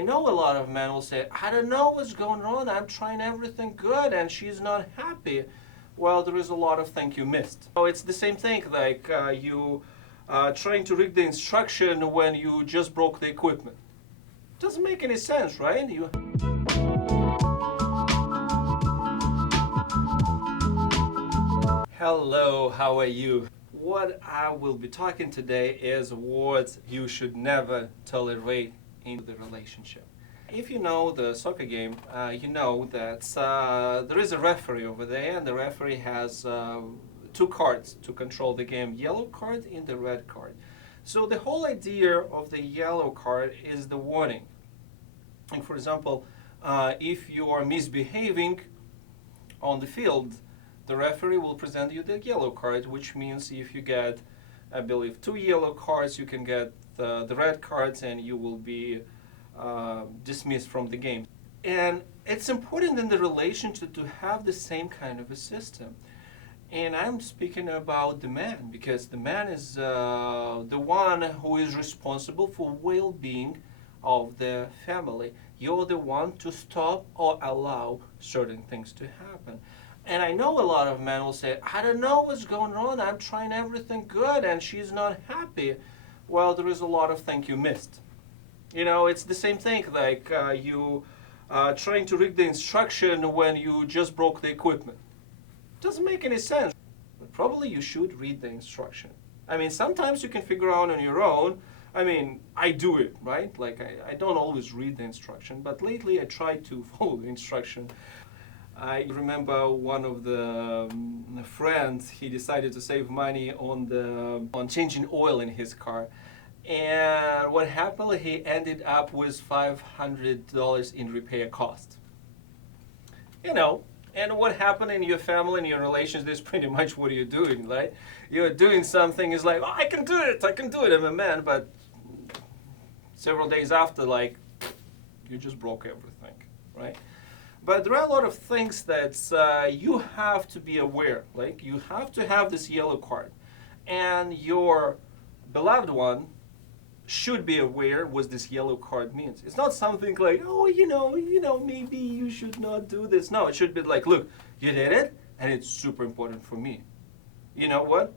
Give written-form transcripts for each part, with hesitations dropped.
I know a lot of men will say, I don't know what's going on, I'm trying everything good and she's not happy. Well, there is a lot of things you missed. So it's the same thing, like you trying to read the instruction when you just broke the equipment. Doesn't make any sense, right? Hello, how are you? What I will be talking today is what you should never tolerate in the relationship. If you know the soccer game, you know that there is a referee over there, and the referee has two cards to control the game, yellow card and the red card. So the whole idea of the yellow card is the warning. And for example, if you are misbehaving on the field, the referee will present you the yellow card, which means if you get, I believe, 2 yellow cards, you can get the red cards and you will be dismissed from the game. And it's important in the relationship to have the same kind of a system. And I'm speaking about the man, because the man is the one who is responsible for well-being of the family. You're the one to stop or allow certain things to happen. And I know a lot of men will say, I don't know what's going on, I'm trying everything good and she's not happy. Well, there is a lot of things you missed. You know, it's the same thing, like you trying to read the instruction when you just broke the equipment. Doesn't make any sense. But probably you should read the instruction. I mean, sometimes you can figure out on your own. I mean, I do it, right? Like, I don't always read the instruction, but lately I try to follow the instruction. I remember one of the friends, he decided to save money on changing oil in his car. And what happened, he ended up with $500 in repair cost. You know, and what happened in your family and your relations, this is pretty much what you're doing, right? You're doing something, it's like, oh, I can do it, I'm a man, but several days after, like, you just broke everything, right? But there are a lot of things that you have to be aware. Like, you have to have this yellow card. And your beloved one should be aware what this yellow card means. It's not something like, oh, you know, maybe you should not do this. No, it should be like, look, you did it, and it's super important for me. You know what?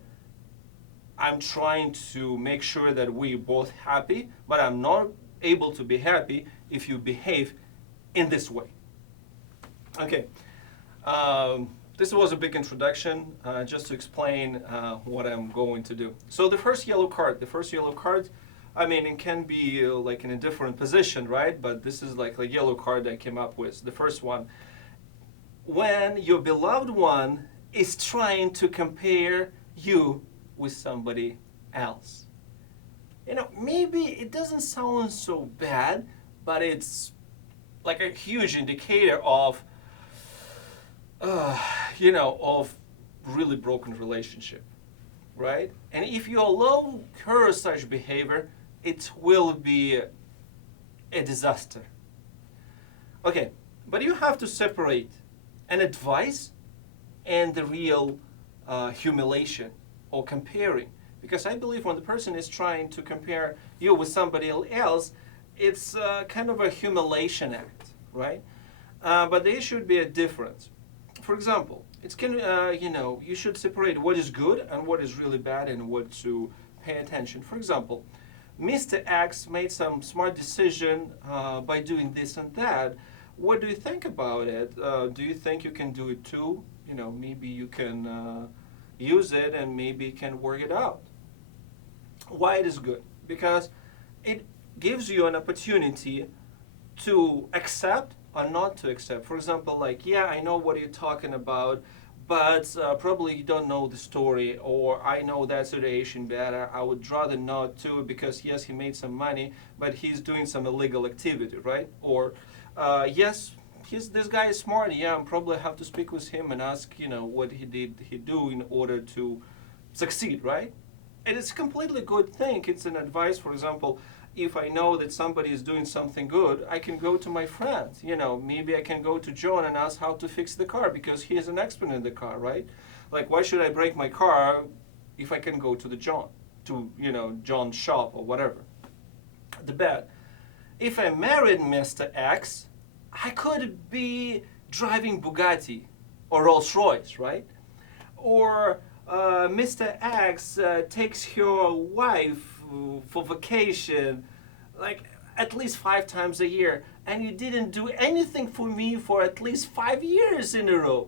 I'm trying to make sure that we're both happy, but I'm not able to be happy if you behave in this way. Okay, this was a big introduction just to explain what I'm going to do. So the first yellow card, I mean, it can be like in a different position, right? But this is like a yellow card I came up with, the first one. When your beloved one is trying to compare you with somebody else. You know, maybe it doesn't sound so bad, but it's like a huge indicator of of really broken relationship, right? And if you allow her such behavior, it will be a disaster. Okay, but you have to separate an advice and the real humiliation or comparing. Because I believe when the person is trying to compare you with somebody else, it's kind of a humiliation act, right? But there should be a difference. For example, you should separate what is good and what is really bad and what to pay attention. For example, Mr. X made some smart decision by doing this and that. What do you think about it? Do you think you can do it too? You know, maybe you can use it and maybe can work it out. Why it is good? Because it gives you an opportunity to accept or not to accept. For example, like, yeah, I know what you're talking about, but probably you don't know the story, or I know that situation better. I would rather not to, because yes, he made some money, but he's doing some illegal activity, right? Or yes, this guy is smart. Yeah, I probably have to speak with him and ask, what he do in order to succeed, right? And it's a completely good thing. It's an advice. For example, if I know that somebody is doing something good, I can go to my friend. Maybe I can go to John and ask how to fix the car, because he is an expert in the car, right? Like, why should I break my car if I can go to John's shop or whatever? The bad. if I married Mr. X, I could be driving Bugatti or Rolls Royce, right? Or Mr. X takes your wife for vacation like at least 5 times a year, and you didn't do anything for me for at least 5 years in a row.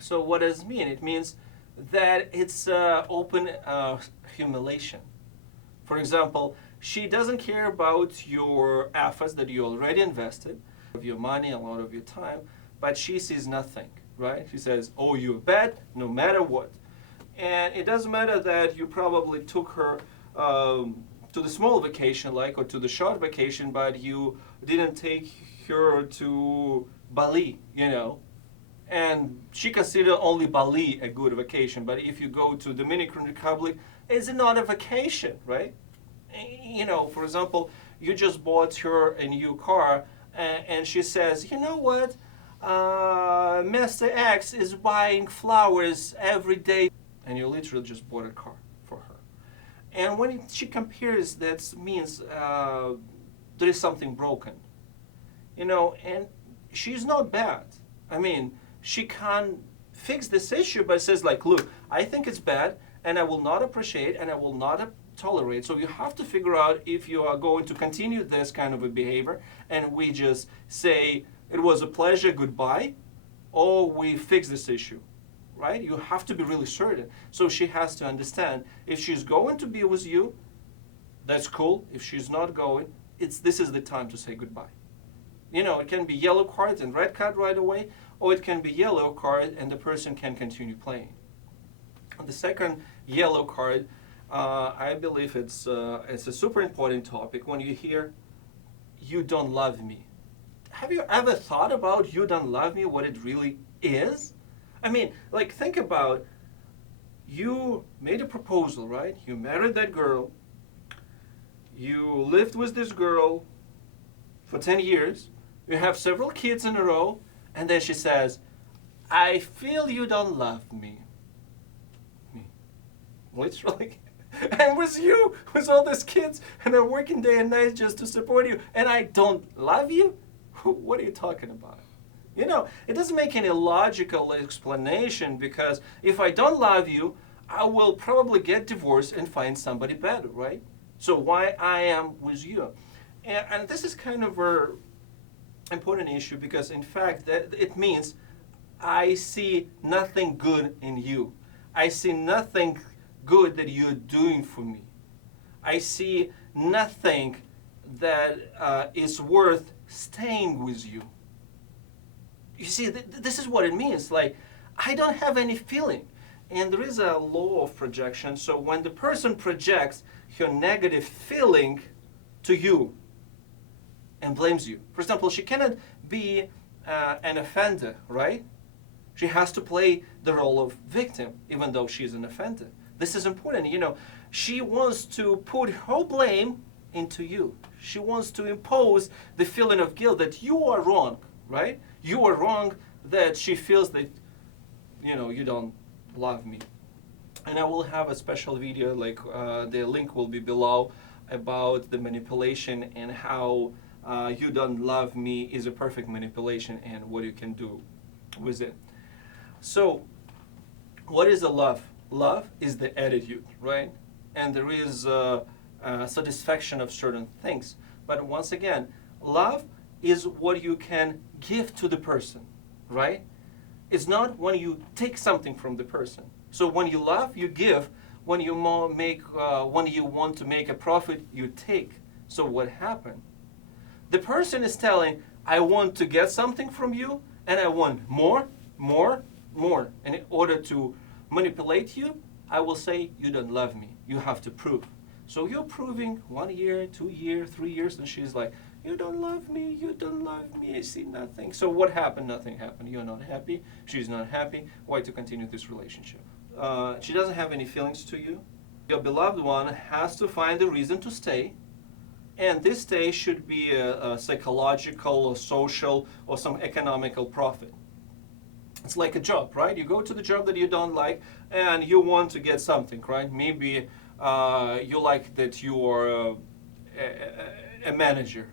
So what does it mean? It means that it's open humiliation. For example, she doesn't care about your efforts that you already invested, of your money, a lot of your time, but she sees nothing, right? She says, oh, you're bad no matter what. And it doesn't matter that you probably took her to the small vacation, like, or to the short vacation, but you didn't take her to Bali, and she considered only Bali a good vacation. But if you go to Dominican Republic, it's not a vacation, right? For example, you just bought her a new car, and she says, you know what? Mr. X is buying flowers every day, and you literally just bought a car for her. And when she compares, that means there is something broken, and she's not bad. I mean, she can't fix this issue, but says like, look, I think it's bad, and I will not appreciate, and I will not tolerate. So you have to figure out if you are going to continue this kind of a behavior, and we just say, it was a pleasure, goodbye, or we fix this issue, right? You have to be really certain. So she has to understand, if she's going to be with you, that's cool. If she's not going, this is the time to say goodbye. It can be yellow card and red card right away, or it can be yellow card and the person can continue playing. The second yellow card, I believe it's a super important topic. When you hear, you don't love me. Have you ever thought about you don't love me, what it really is? I mean, like, think about, you made a proposal, right? You married that girl. You lived with this girl for 10 years. You have several kids in a row. And then she says, I feel you don't love me. Literally. And with you, with all these kids, and I'm working day and night just to support you, and I don't love you? What are you talking about? It doesn't make any logical explanation, because if I don't love you, I will probably get divorced and find somebody better, right? So why I am with you? And this is kind of a important issue, because in fact that it means I see nothing good in you. I see nothing good that you're doing for me. I see nothing that is worth staying with you. You see, this is what it means. Like, I don't have any feeling. And there is a law of projection. So when the person projects her negative feeling to you and blames you. For example, she cannot be an offender, right? She has to play the role of victim, even though she's an offender. This is important. She wants to put her blame into you. She wants to impose the feeling of guilt that you are wrong, right? You are wrong, that she feels that, you don't love me. And I will have a special video, like the link will be below, about the manipulation and how you don't love me is a perfect manipulation and what you can do with it. So, what is a love? Love is the attitude, right? And there is satisfaction of certain things. But once again, love is what you can give to the person, right? It's not when you take something from the person. So when you love, you give. When you when you want to make a profit, you take. So what happened? The person is telling, I want to get something from you, and I want more, more, more. And in order to manipulate you, I will say, you don't love me. You have to prove. So you're proving 1 year, 2 years, 3 years, and she's like, you don't love me, you don't love me, I see nothing. So what happened? Nothing happened. You're not happy, she's not happy. Why to continue this relationship? She doesn't have any feelings to you. Your beloved one has to find a reason to stay. And this stay should be a psychological or social or some economical profit. It's like a job, right? You go to the job that you don't like and you want to get something, right? Maybe you like that you are a manager,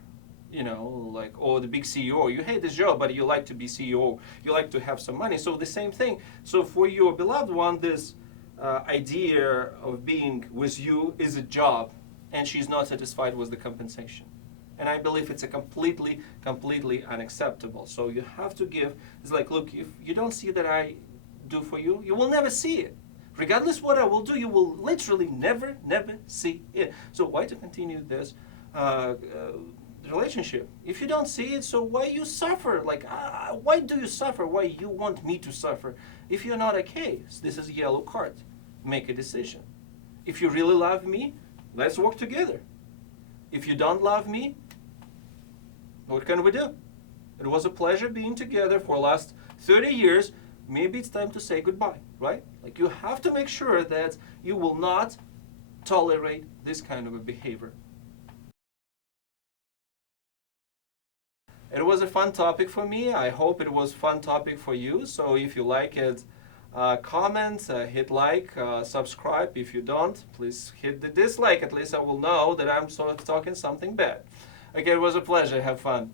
like, or the big CEO. You hate this job, but you like to be CEO. You like to have some money. So the same thing. So for your beloved one, this idea of being with you is a job, and she's not satisfied with the compensation. And I believe it's a completely unacceptable. So you have to give. It's like, look, if you don't see that I do for you, you will never see it. Regardless what I will do, you will literally never see it. So why to continue this relationship if you don't see it? So why you suffer? Like, why do you suffer? Why you want me to suffer if you're not okay? So this is a yellow card. Make a decision. If you really love me, let's work together. If you don't love me, what can we do? It was a pleasure being together for the last 30 years. Maybe it's time to say goodbye, right? Like, you have to make sure that you will not tolerate this kind of a behavior. It was a fun topic for me. I hope it was a fun topic for you. So if you like it, comment, hit like, subscribe. If you don't, please hit the dislike. At least I will know that I'm talking something bad. Okay, it was a pleasure. Have fun.